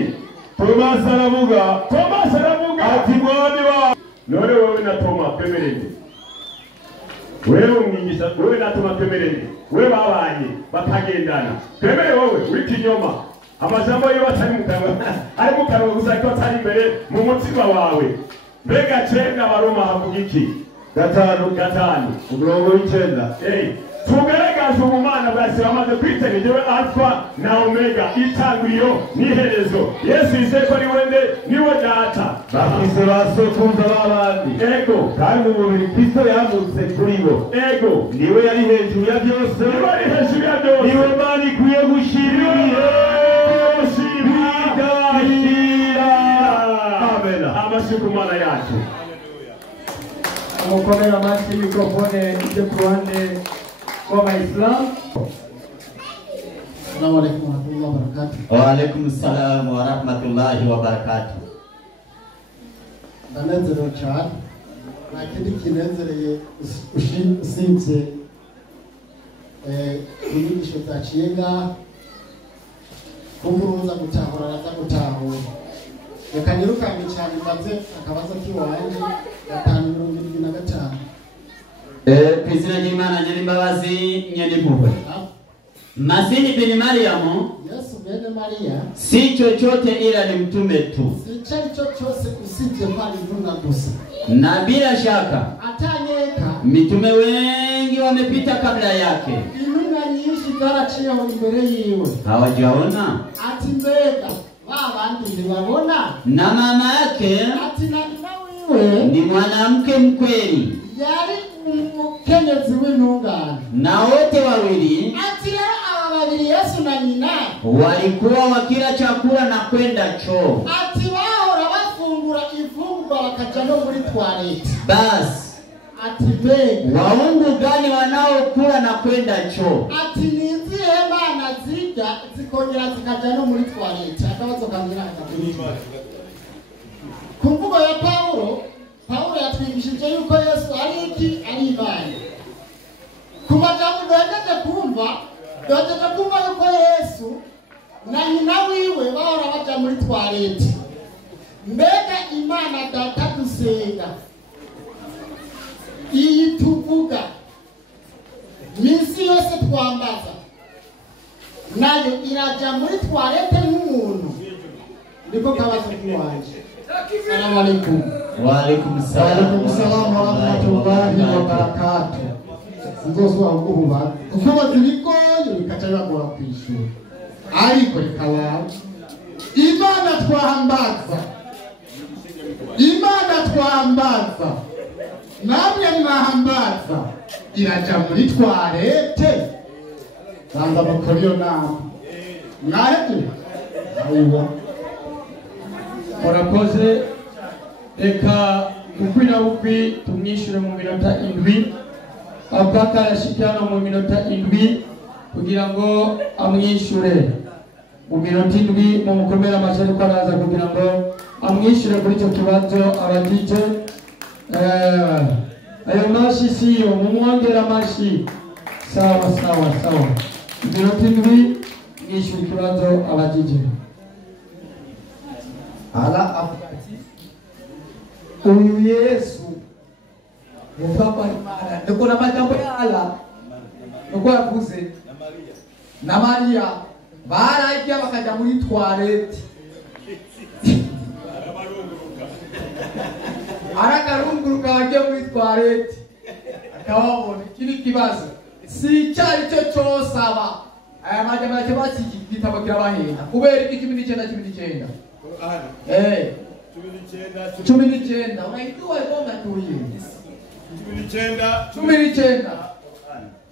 Thomas aravuga ati mwami wa none wewe na Toma pemerende wewe umwigisha wewe na Toma pemerende wewe babanye bakagendana pemere wowe w'ikinyoma amajambo yo batari mukanwa ari mukanwa gusa ko atari imbere mu mutima wawe mbega cenda baroma havuga iki 5 umurongo w'icenda tugaragaza ubumana bwase bamaze kwitegerewe alfa na omega itangiriro n'iherezo Yesu yise ko niwe data bakise basokuza babandi ego kandi umubiri Kristo yamutse kuri bo ego niwe yari hejuru ya byose niwe Mana ikwiye gushimira amen amashukuru Mana yacu mukomera amashyi mikrofone ije ku ruhande w'Abayisilamu. Assalamu alaikum warahmatullahi wabarakatuh. Wa alaikum assalam warahmatullahi wabarakatuh. Ndanezerewe cyane nta kindi kinezereye usibye inyigisho zaciye ngaha kumbuza gutahura araza gutahura reka nyirukange cyane maze akabazo k'iwanje 5:75 kwizina ry'Imana nyir'imbabazi nyenimpuhwe Masini bin Mariamu Yesu bene Maria si chochote ila ni mtume tu si chochote usije pale nuna gusa na bila shaka atanyeka mitume wengi wamepita kabla yake inuna nyinshi zaraciye imbere yiwe hawajaona ati mbega babandi ntibabona na mama yake ati na wiwe ni mwanamke mkweli yari umukenyezi w'intungane na wote wawili ati aba babiri Yesu na nyina walikuwa wakila chakula na kwenda choo ati bahora bafungura ifungwa bakaja no muri toilette basi ati mbega waungu gani wanaokula na kwenda choo ati nizihe mana zikongera zikaja no muri toilette akabazo kambira akakurima ku mvugo ya Paulo yatwigishije yuko Yesu ari iki, ari Imana. Ku majambo duhejeje kumva yuko Yesu na nyina wiwe bahora baja muri toilette. Mbega Imana data dusenga iyi tuvuga minsi yose twambaza nayo iraja muri toilette nk'umuntu. Niko kabazo kiwanje. Assalamu alaikum. Wa alaikum salam wa rahmatullahi wa barakatuh. Nzoswa ukuba kuko bigoye bikacaba kwa kwishura. Ariko rekawa Imana twambaza namwe mwahambaza iraja muri toilette. Sanga mukoriyo nama mwaje ayiwa murakoze. Reka ukwira ukwi tumwishure mu minota 7 abaka yashikana mu minota 7 kugira ngo amwishure mu minota 7 mu mukomera amashari ko araza kugira ngo amwishure kuri cyo kibazo abagije. Ayo mashi siyo mumwongera mashi. Sawa minota 7 mwishure kibazo abagije. Ala uyu Yesu mufapa Imana ndiko na majambo ya ala ndiko yavuze na Maria barajya bakaja muri toilette arakarunguruka bagiye muri toilette akababona kiri kibazo si cyari cyo cyosaba aya majambo yake bati gitabo kirabahenda kubera iki 19 19 unaitwa ibonga tuye 19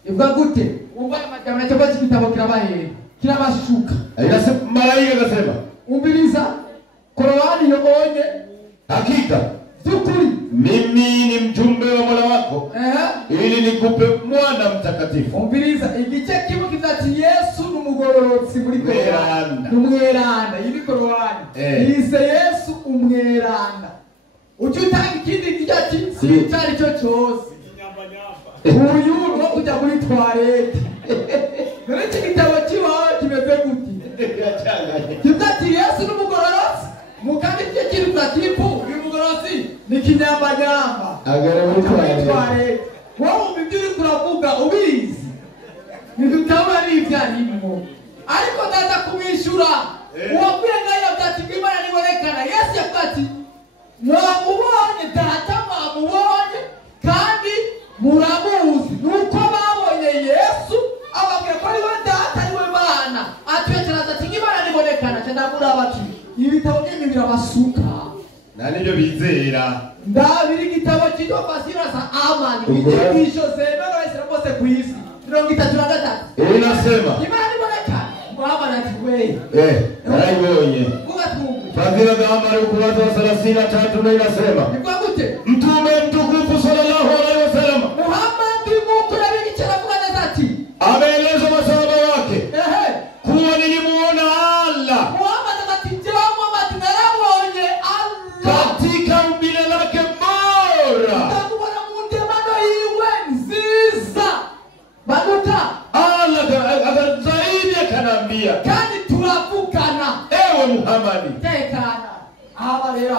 ivuga gute umva amajambo yake bati gitabo kirabahenda kirabashuka malaika akasema umbiliza Qur'ani yonye hakika tukuri mimi ni mjumbe wa Mola wako ili nikupe mwana mtakatifu. Umbiliza igice kimwe kizati Yesu numugororotsi muri Qur'ani numweranda yiri Qur'ani yise Yesu umweranda ucyutanga ikindi gicati si cyari cyo cyose uyu no kujya muri toilette none kitabo kiwa kimeze guti kizati Yesu numugororotsi mukandi cyo kiri platipu bimugororotsi ni kinyambanyamba agara muri toilette wowe ubibyuri kuravuga ubizi nidutaba n'ibyarimo ariko ndaza kumwishura uwabwiye ngayo ati Imana nibonekana. Yesu yakati mwamubonye data mwamubonye kandi muramuzi nuko babonye Yesu ababwira ko ari we data ari we Mana atweteraza ati Imana nibonekana cyane murabati ibitabo byanyu birabasuka nibyo bizera ndabiri igitabo cyitwa Bazimira za amani inyigisho z'Imana wese bose ku isi 33 inasema Imana ibonekana Muhammad ati we narayibonye Bazimira za amani ukurasa wa 33 na inasema iko gute mtume mtukufu sallallahu alaihi wasallam Muhammad Mungu yabigichara kubaza ati ameeleza masahaba wake kuwa nilimuona Allah Muhammad ati Muhammad narabonye Allah katika umbile lake bora ndakubona mu ndemano yiwe nziza baduta Allah zaidi akanambia kandi turavugana ewe Muhammad tekana aba rero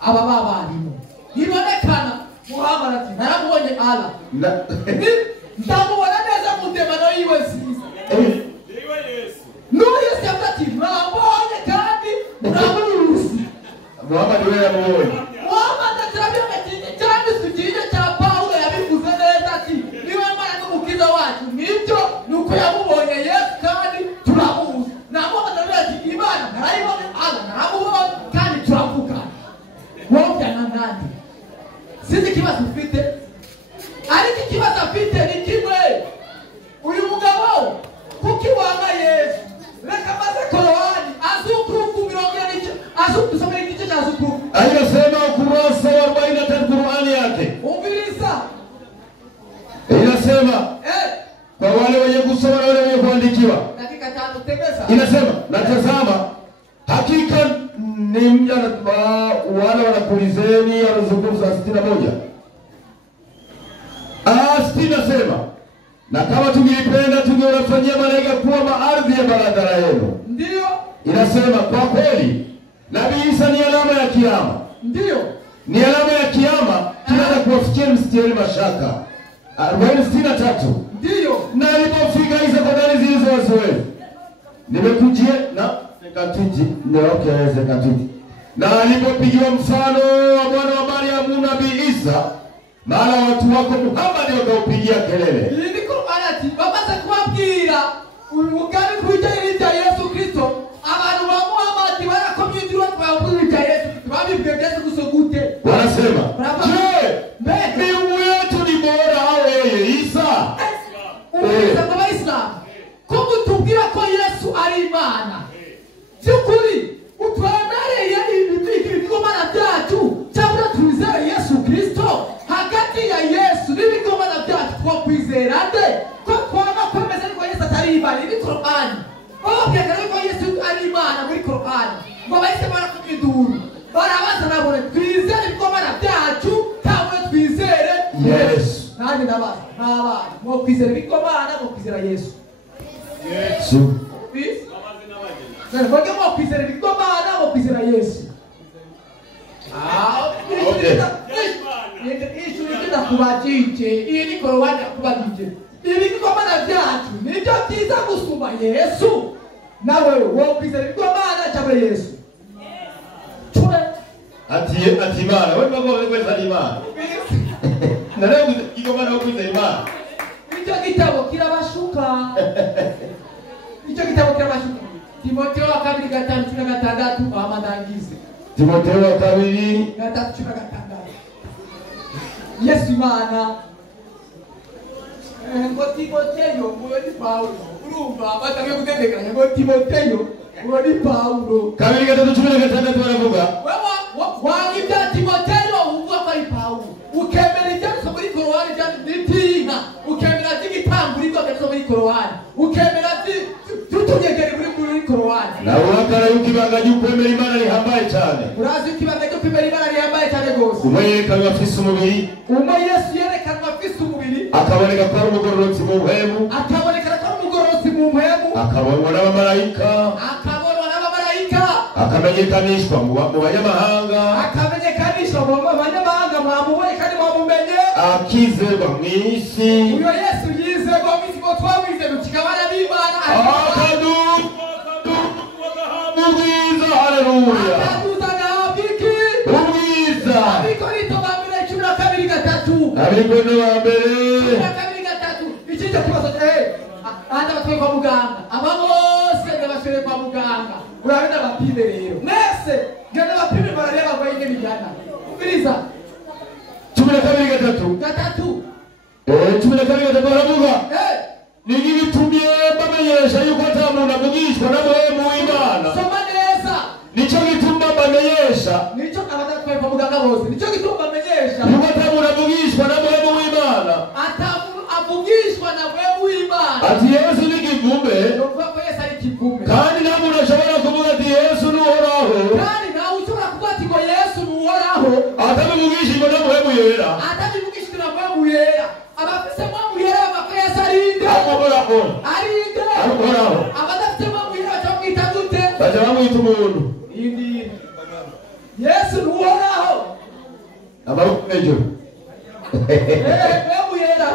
aba babarimo ibonekana Muhammad ati narabonye Allah ndamubona neza mu ndemano yiwe nziza Yesu Yesu yakati mwabonye kandi muramuzi Muhammad wewe amubonye Muhammad atarabya metinde cyane sukije cya Paulo yabivuze neza ati niwe Mana n'umukiza wacu nibyo nuko yamubonye Yesu kandi turamuzi nabo ati Imana narayibonye Allah naramubonye kandi turavugana wowe nandi sinzi kibazo ufite ariko ikibazo afite ni kimwe uyu mugabo kuki wanga Yesu reka maze Qur'ani azukuruku 70 azukusoma igice cya azukuruku ayasema ukurasa wa 43 Qur'ani yake umviriza inasema kwa wale wenye kusoma na wale wenye kuandikiwa dakika 5 tegeza inasema natazama hakika ni mja wale mstari wa 61. Aya 60 nasema, na kama tungilipenda tungewafanyia malaika kuwa maardhi ya baradara yenu. Ndio. Inasema kwa kweli Nabii Isa ni alama ya kiyama. Ndio. Ni alama ya kiyama, kinaanza kuwafikia msitieni mashaka. 63. Ndio. Na alipofika Isa kwa gari zilizowazoea, nimekujia na katiti ndio okay katiti. Na alipopigiwa mfano wa mwana wa Mariamu Nabii Isa, mara watu wako Muhammad wakaupigia kelele. Niko anati bamaze kubabwira umugani kujya Yesu Kristo, abantu ba Muhammad barakomyindira twabwira Yesu babibwebye gusogute. Wanasema, "Je, miungu yetu ni bora au yeye Isa?" Uliza kwa Waislamu, kumutubwira ko Yesu ari Imana. Byukuri utwemereye ibigomana byacu cyangwa twizere Yesu Kristo, hagati ya Yesu n'ibigomana byacu twakwizera nde ko twaba kwemeza ko Yesu atari Imana ni Qur'an. Babwira ko Yesu ari Imana muri Qur'an. Ngo bahise barakumiduru. Barabaza nabone twizere ibigomana byacu cyangwa twizere Yesu. Nani nabaza mo kwizera ibigomana mo kwizera Yesu. Yesu. Nani bage mo kwizera ibigomana mo kwizera Yesu. Okay. Ishu nikida kubajije, iyi ni korowani kubajije. Ibi bigomana byacu nibyo byiza gusuma Yesu. Nawe wo kwizera ibigomana cyangwa Yesu? Ati Imana, wewe bago kweza Imana. Na leo igomana wo kweza Imana. Icyo gitabo kirabashuka. Icyo gitabo kirabashuka. Timotheo wa 2:5-6 amadangize. Timotheo wa 2:5-6. Yesu Imana. Ngo Timotheo ngo ni Paulo. Urumva batangiye gutegekanya ngo Timotheo ngo ni Paulo. 2:5 baravuga. Wangibya Timotheo uvuga ko ari Paulo. Ukemera ibyo muri korowani by'intinka. Ukemera by'igitanguriro byo muri korowani. Ukemera tutunyegere muri korowani. Na wakara y'ukibanga y'ukwemera Imana rihambaye cyane. Urazi ukibanga y'ukwemera Imana rihambaye cyane gose. Umwerekana afise umubiri. Umwe Yesu yerekana afise umubiri. Akaboneka ko ari umugororotsi mu mpemu. Akaboneka ko ari umugororotsi mu mpemu. Akabonwa n'abamarayika. Akamenyekanishwa mu banyamahanga. Akamenyekanishwa mu banyamahanga mwamubonye kandi mwamumenye. Akizerwa mu isi. Uyo Yesu yizerwa mu isi ngo twawize tukabana n'Imana. Ubwiza, haleluya. Akaduzagabiki. Ubwiza. Abikorito ba 12:3. Abikorito ba 12:3. Ikindi kibazo anda batwe kwa muganga. Aba bose ndabashore kwa muganga. Urabona bapime rero. Mwese ngene bapime barareba ngo yige bijana. Ubiriza. 12:3. 12:3 baravuga. Nigi bitumye bamenyesha yuko atamuntu avugishwa na mwemu w'Imana. Soma neza. Nico gituma bamenyesha. Nico abatakwe kwa muganga bose. Nico gituma bamenyesha. Yuko atamuntu avugishwa na mwemu w'Imana. Avugishwa na mwemu w'Imana. Ati Yesu ni kivume. Ndovuga ko Yesu ari kivume. Kandi nta muntu ashobora kuvuga ati Yesu ni uhoraho. Kandi nawe ushobora kuvuga ati ngo Yesu ni uhoraho. Atabivugishijwe na mwemu yera. Atabivugishijwe na mwemu yera. Abafise mwemu yera bako Yesu arinde. Amuhoraho. Arinde. Amuhoraho. Abadafite mwemu yera batamwita gute? Baje bamwita umuntu. Indi. Yesu ni uhoraho. Amaboko hejuru. Mwemu yera.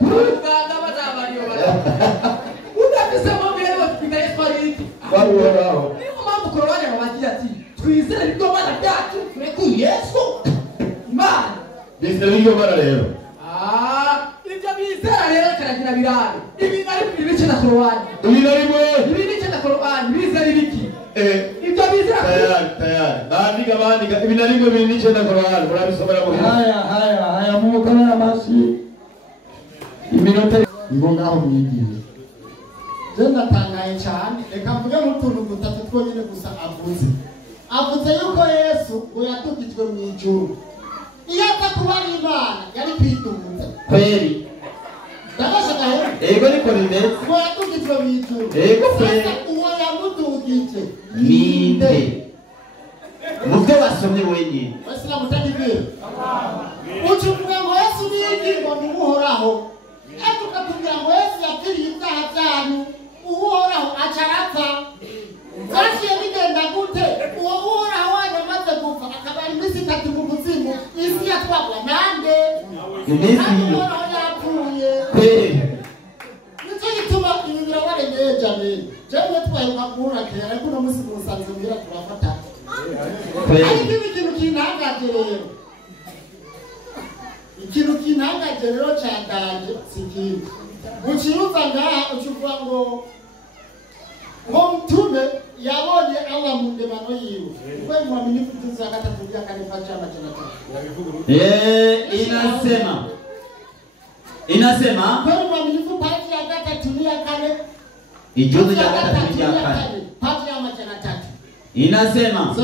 Muganga bazabariyo bari. Udafise mwemu yera bafite Yesu arinde. Baruhoraho. Niyo mpamvu korowani babagira ati twizere ibigomana byacu tureke Yesu Imana. Bizera ibigomana rero. Ibyo bizera rero karagira birare. Ibi nari bibice na korowani. Ibi nari mwe. Ibi nice na korowani bizera ibiki? Ibyo bizera. Tayari. Bandika. Ibi nari mwe binice na korowani. Murabisomera mu gihe. Haya mu kamera masi. Iminota ngo ngaho mwigiye. Je ndatangaye cyane. Reka mvuge mu tuntu dutatu twonyine gusa avuze. Avuze yuko Yesu ngo yatugijwe mu ijuru. Iyo atakuba ari Imana yari kwitunza. Kweli. Ndabasha gahe. Ego niko rimeze. Ngo yatugijwe mu ijuru. Ego kweli. Uwo yamutugije. Ninde? Muvyo wasomye wenyine. Basi na mutakibira. Ucuvuga ngo Yesu ni iki ngo nuhoraho. Eko katubwira ngo Yesu yakiriye ibyaha byanyu. Uhoraho acarapfa. Zashiye bigenda gute? Uwo uhoraho yamaze gupfa akaba iminsi 3 mu kuzimu. Isi yatwagwa nande? Imisi Uhoraho yapfuye. Nicyo gituma ibi birabarengeje cyane. Jewe twaruka kuhura kera kuno musi musanze mbira turafata. Ariko ikintu kintangaje rero. Ikintu kintangaje rero cyandanje sikindi. Ukiruza ngaha ucuvuga ngo mtume yabonye Allah mu ndemano yiwe. Kwa mwaminifu tuza gatatu ya kanifa chama cha inasema kwa mwaminifu pati ya gatatu ya kane ijuzu ya gatatu ya kane pati ya majana tatu inasema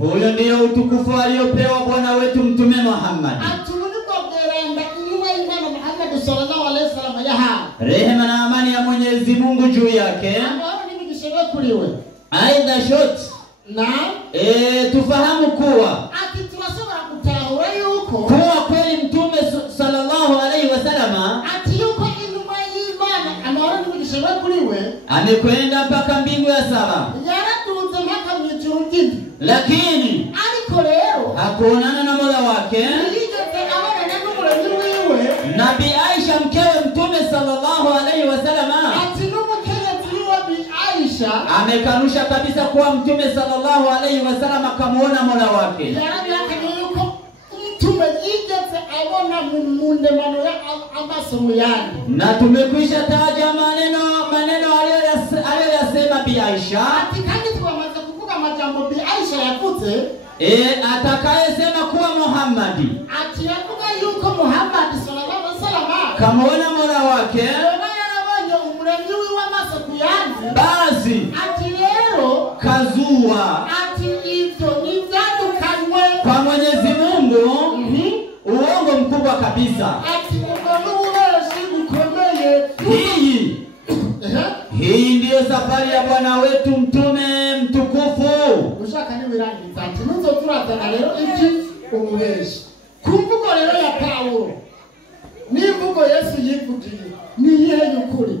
huyu ndiyo utukufu aliopewa Bwana wetu Mtume Muhammad. Rehema na amani ya Mwenyezi Mungu juu yake. Aidha shot tufahamu kuwa kweli Mtume sallallahu alaihi wasallam amekwenda mpaka mbingu ya 7. Lakini hakuonana na Mola wake. Nabii Aisha mkewe Mtume sallallahu alaihi wasallam amekanusha kabisa kuwa Mtume sallallahu alaihi wasallam akamuona Mola wake. Na tumekwisha taja maneno aliyosema Bi Aisha. Atakayesema kuwa Muhammadi kamuona Mola wake, basi kazua kwa Mwenyezi Mungu uongo mkubwa kabisa. Hii ndiyo safari ya Bwana wetu Mtume mtukufu. Kumvugo rero ya Paulo n'imvugo Yesu yivugiye ni iyihe y'ukuri?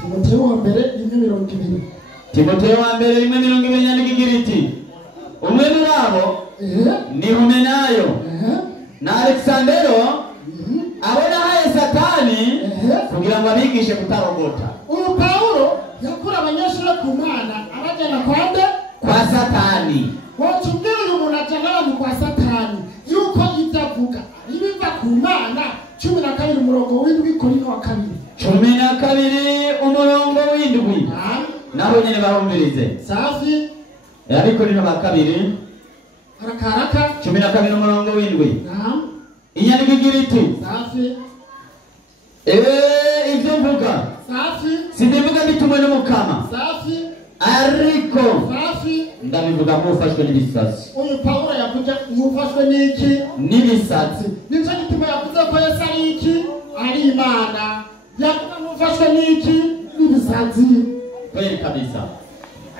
Timoteyo wa mbere 1:20. Timoteyo wa mbere 1:20 yandika iti umwe muri abo ni Humenayo na Aleksandero abona haye Satani kugira ngo abigishe kutarogota. Uyu Paulo yakura abanyeshuri ku Mana abajana kwande kwa Satani. Wachumbiwe umuntu ajana kwa Satani yuko itavuga ibiva ku Mana 12 umurongo w'indwi Korinto wa 2. 12 umurongo w'indwi. Naho nyene bahumvirize. Safi. Ariko Korinto wa 2 haraka 12 umurongo w'indwi. Naam. Inyandiko igira iti safi. Ibyo mvuga safi. Sindivuga bitumwe n'umukama. Safi. Ariko safi. Ndabivuga ko ufashwe n'ibisatsi. Uyu Paulo yavuze ufashwe n'iki? N'ibisatsi. Nico gituma yavuze ko Yesu ari iki? Ari Imana. Yavuga ufashwe n'iki? N'ibisatsi. Kweli kabisa.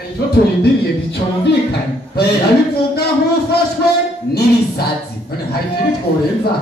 Ayo turindiriye bichomvikana. Yabivuga ufashwe n'ibisatsi. Hari ikintu tworenza.